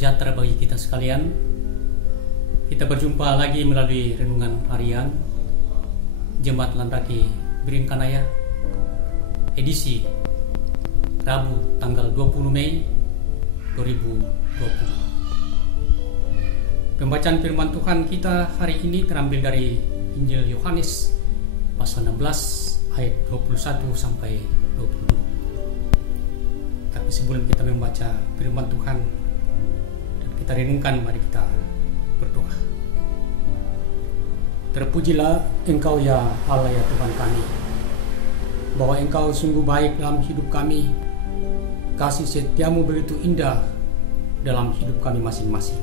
sejahtera bagi kita sekalian. Kita berjumpa lagi melalui renungan harian Jemaat Landaki Biringkanaya, edisi Rabu tanggal 20 Mei 2020. Pembacaan firman Tuhan kita hari ini terambil dari Injil Yohanes pasal 16 ayat 21 sampai 22. Tapi sebelum kita membaca firman Tuhan dan kita renungkan, mari kita berdoa. Terpujilah Engkau ya Allah ya Tuhan kami, bahwa Engkau sungguh baik dalam hidup kami. Kasih setiamu begitu indah dalam hidup kami masing-masing.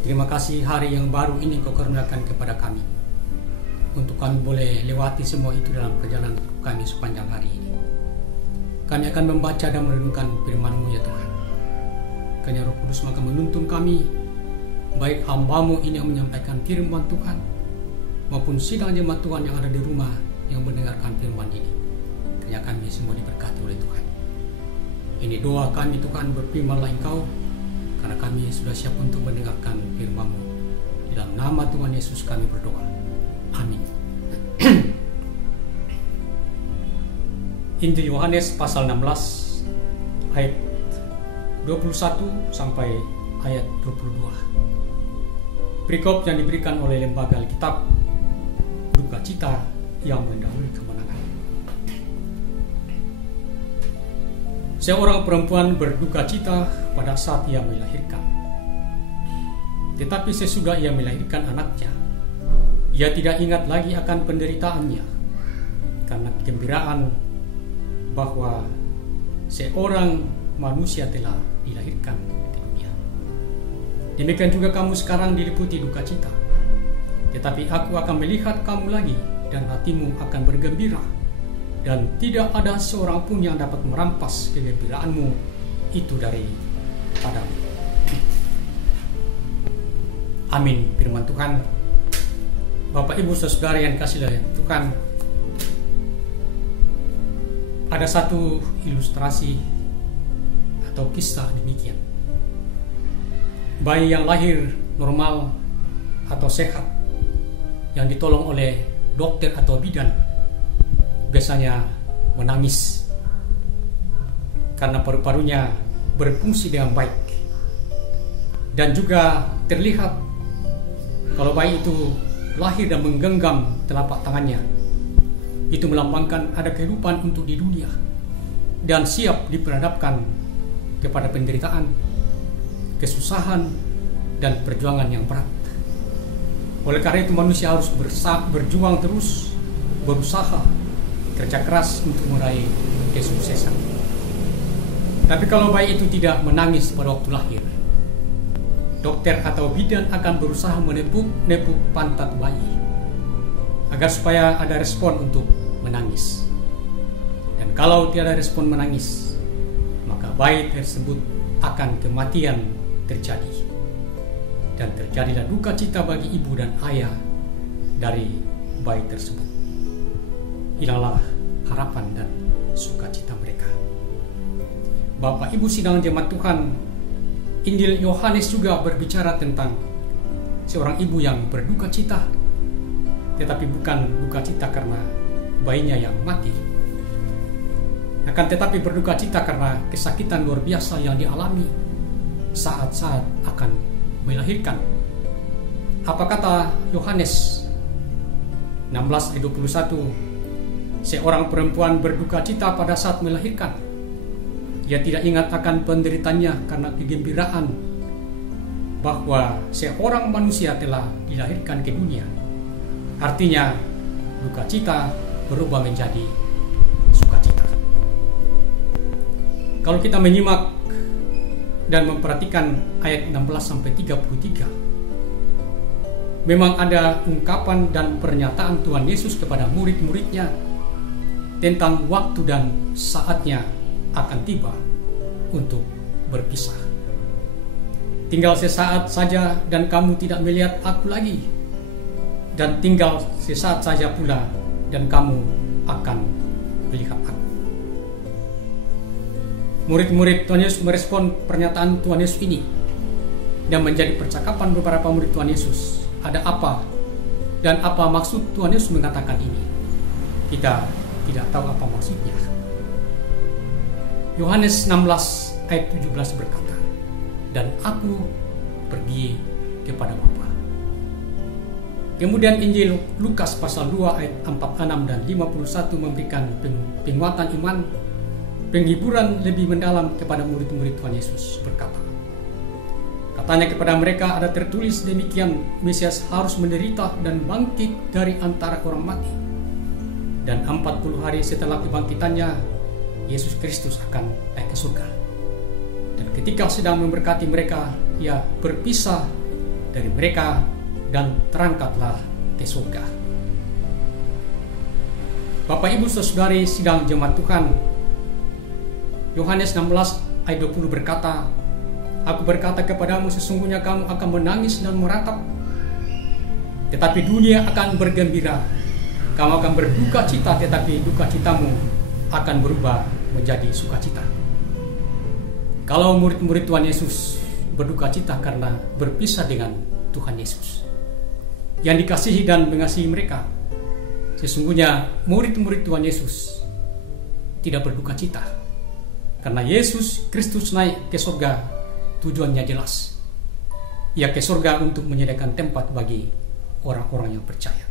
Terima kasih hari yang baru ini Kau karuniakan kepada kami, untuk kami boleh lewati semua itu dalam perjalanan hidup kami sepanjang hari ini. Kami akan membaca dan merenungkan firman-Mu ya Tuhan. Kiranya Roh Kudus maka menuntun kami, baik hamba-Mu ini yang menyampaikan firman Tuhan, maupun sidang jemaat Tuhan yang ada di rumah yang mendengarkan firman ini. Kiranya kami semua diberkati oleh Tuhan. Ini doa kami Tuhan, berfirman-Lah Engkau, karena kami sudah siap untuk mendengarkan firman-Mu. Di dalam nama Tuhan Yesus kami berdoa. Amin. Injil Yohanes pasal 16 ayat 21 sampai ayat 22. Perikop yang diberikan oleh Lembaga Alkitab Duka Cita yang mendahului kemenangan. Seorang perempuan berduka cita pada saat ia melahirkan. Tetapi sesudah ia melahirkan anaknya, ia tidak ingat lagi akan penderitaannya, karena kegembiraan bahwa seorang manusia telah dilahirkan ke dunia. Demikian juga kamu sekarang diliputi duka cita, tetapi aku akan melihat kamu lagi dan hatimu akan bergembira, dan tidak ada seorang pun yang dapat merampas kegembiraanmu itu daripadamu. Amin. Firman Tuhan. Bapak Ibu Saudara yang dikasihi oleh Tuhan, ada satu ilustrasi atau kisah demikian. Bayi yang lahir normal atau sehat, yang ditolong oleh dokter atau bidan, biasanya menangis karena paru-parunya berfungsi dengan baik. Dan juga terlihat kalau bayi itu lahir dan menggenggam telapak tangannya, itu melambangkan ada kehidupan untuk di dunia dan siap diperhadapkan kepada penderitaan, kesusahan, dan perjuangan yang berat. Oleh karena itu manusia harus berjuang terus, berusaha, kerja keras untuk meraih kesuksesan. Tapi kalau bayi itu tidak menangis pada waktu lahir, dokter atau bidan akan berusaha menepuk pantat bayi agar supaya ada respon untuk menangis. Dan kalau tiada respon menangis, maka bayi tersebut akan kematian terjadi. Dan terjadilah duka cita bagi ibu dan ayah dari bayi tersebut. Hilanglah harapan dan sukacita mereka. Bapak Ibu sidang jemaat Tuhan, Injil Yohanes juga berbicara tentang seorang ibu yang berduka cita, tetapi bukan duka cita karena bayinya yang mati, akan tetapi berduka cita karena kesakitan luar biasa yang dialami saat-saat akan melahirkan. Apa kata Yohanes 16 ayat 21? Seorang perempuan berduka cita pada saat melahirkan. Ia tidak ingat akan penderitaannya karena kegembiraan bahwa seorang manusia telah dilahirkan ke dunia. Artinya duka cita berubah menjadi sukacita. Kalau kita menyimak dan memperhatikan ayat 16-33, memang ada ungkapan dan pernyataan Tuhan Yesus kepada murid-muridnya tentang waktu dan saatnya akan tiba untuk berpisah. Tinggal sesaat saja dan kamu tidak melihat aku lagi, dan tinggal sesaat saja pula dan kamu akan melihat aku. Murid-murid Tuhan Yesus merespon pernyataan Tuhan Yesus ini dan menjadi percakapan beberapa murid Tuhan Yesus. Ada apa dan apa maksud Tuhan Yesus mengatakan ini? Kita tidak tahu apa maksudnya. Yohanes 16 ayat 17 berkata, "Dan aku pergi kepada Bapa." Kemudian Injil Lukas pasal 2 ayat 46 dan 51 memberikan penguatan iman, penghiburan lebih mendalam kepada murid-murid Tuhan Yesus. Berkata, katanya kepada mereka, ada tertulis demikian, Mesias harus menderita dan bangkit dari antara orang mati. Dan 40 hari setelah kebangkitannya, Yesus Kristus akan naik ke surga. Dan ketika sedang memberkati mereka, ia berpisah dari mereka dan terangkatlah ke surga. Bapak Ibu Saudari sidang jemaat Tuhan, Yohanes 16 ayat 20 berkata, "Aku berkata kepadamu, sesungguhnya kamu akan menangis dan meratap, tetapi dunia akan bergembira. Kamu akan berduka cita, tetapi duka citamu akan berubah menjadi sukacita." Kalau murid-murid Tuhan Yesus berduka cita karena berpisah dengan Tuhan Yesus yang dikasihi dan mengasihi mereka, sesungguhnya murid-murid Tuhan Yesus tidak berduka cita karena Yesus Kristus naik ke surga. Tujuannya jelas, ia ke surga untuk menyediakan tempat bagi orang-orang yang percaya.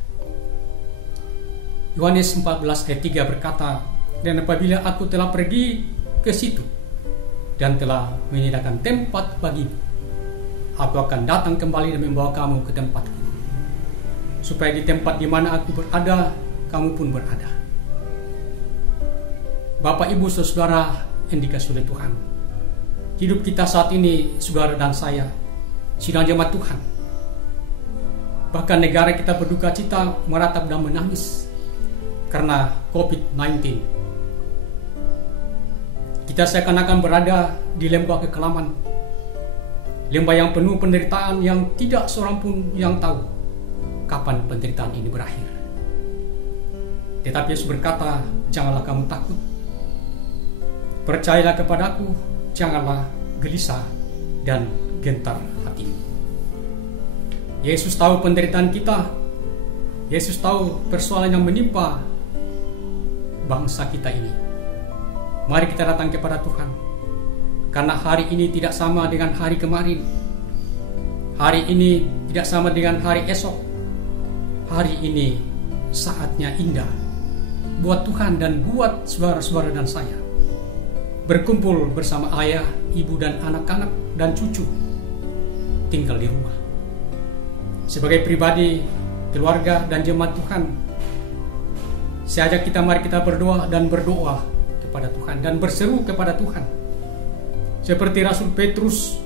Yohanes 14 ayat 3 berkata, "Dan apabila aku telah pergi ke situ dan telah menyediakan tempat bagimu, aku akan datang kembali dan membawa kamu ke tempatku, supaya di tempat di mana aku berada, kamu pun berada." Bapak, Ibu, Saudara yang dikasihi oleh Tuhan, hidup kita saat ini, saudara dan saya, sidang jemaat Tuhan, bahkan negara kita berduka cita, meratap dan menangis karena COVID-19. Kita seakan-akan berada di lembah kekelaman, lembah yang penuh penderitaan yang tidak seorang pun yang tahu kapan penderitaan ini berakhir. Tetapi Yesus berkata, "Janganlah kamu takut. Percayalah kepadaku, janganlah gelisah dan gentar hatimu." Yesus tahu penderitaan kita. Yesus tahu persoalan yang menimpa bangsa kita ini. Mari kita datang kepada Tuhan, karena hari ini tidak sama dengan hari kemarin. Hari ini tidak sama dengan hari esok. Hari ini saatnya indah buat Tuhan dan buat saudara-saudara dan saya berkumpul bersama ayah, ibu dan anak-anak dan cucu tinggal di rumah. Sebagai pribadi, keluarga dan jemaat Tuhan, saya ajak kita, mari kita berdoa kepada Tuhan dan berseru kepada Tuhan. Seperti Rasul Petrus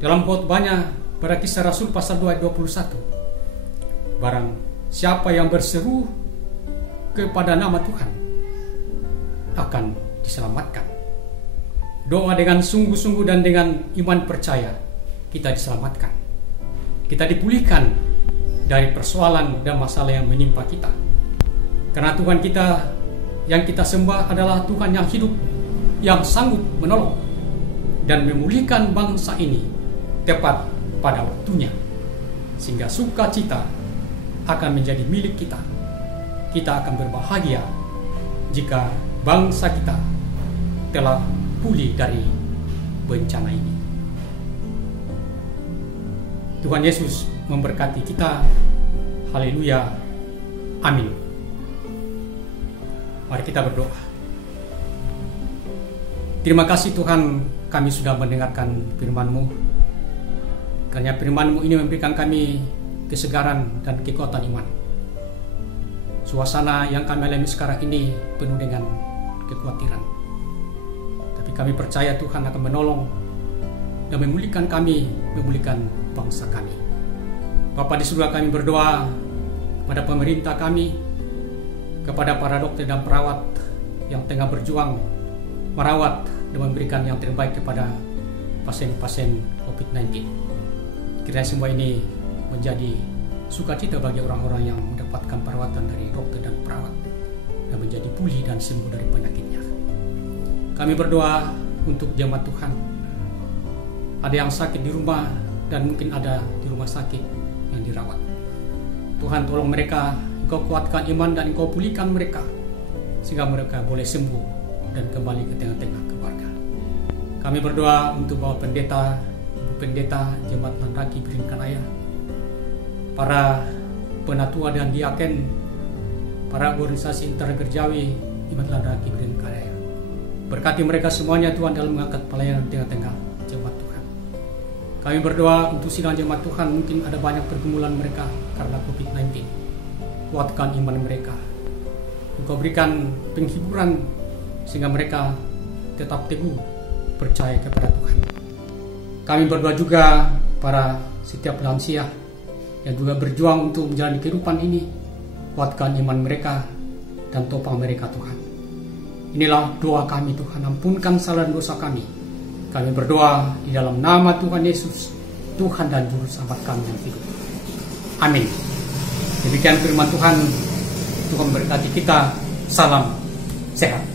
dalam khotbahnya pada Kisah Rasul pasal 2 ayat 21. Barang siapa yang berseru kepada nama Tuhan akan diselamatkan. Doa dengan sungguh-sungguh dan dengan iman percaya, kita diselamatkan. Kita dipulihkan dari persoalan dan masalah yang menimpa kita. Karena Tuhan kita yang kita sembah adalah Tuhan yang hidup, yang sanggup menolong dan memulihkan bangsa ini tepat pada waktunya, sehingga sukacita akan menjadi milik kita. Kita akan berbahagia jika bangsa kita telah pulih dari bencana ini. Tuhan Yesus memberkati kita. Haleluya. Amin. Mari kita berdoa. Terima kasih Tuhan, kami sudah mendengarkan firman-Mu. Karena firman-Mu ini memberikan kami kesegaran dan kekuatan iman. Suasana yang kami alami sekarang ini penuh dengan kekhawatiran. Tapi kami percaya Tuhan akan menolong dan memulihkan kami, memulihkan bangsa kami. Bapa di surga, kami berdoa kepada pemerintah kami, kepada para dokter dan perawat yang tengah berjuang merawat dan memberikan yang terbaik kepada pasien-pasien COVID-19. Kiranya semua ini menjadi sukacita bagi orang-orang yang mendapatkan perawatan dari dokter dan perawat dan menjadi pulih dan sembuh dari penyakitnya. Kami berdoa untuk jemaat Tuhan. Ada yang sakit di rumah dan mungkin ada di rumah sakit yang dirawat. Tuhan tolong mereka, Engkau kuatkan iman dan Engkau pulihkan mereka sehingga mereka boleh sembuh dan kembali ke tengah-tengah keluarga. Kami berdoa untuk Bapak Pendeta, Ibu Pendeta, Jemaat Lanraki Berinkanaya, para penatua dan diaken, para organisasi intergerjawi Jemaat Lanraki Berinkanaya. Berkati mereka semuanya Tuhan dalam mengangkat pelayanan tengah-tengah jemaat Tuhan. Kami berdoa untuk sidang jemaat Tuhan, mungkin ada banyak pergumulan mereka karena COVID-19. Kuatkan iman mereka. Engkau berikan penghiburan sehingga mereka tetap teguh percaya kepada Tuhan. Kami berdoa juga para setiap lansia yang juga berjuang untuk menjalani kehidupan ini. Kuatkan iman mereka dan topang mereka Tuhan. Inilah doa kami Tuhan, ampunkan salah dan dosa kami. Kami berdoa di dalam nama Tuhan Yesus, Tuhan dan Juru Selamat kami yang hidup. Amin. Demikian firman Tuhan. Tuhan memberkati kita. Salam sehat.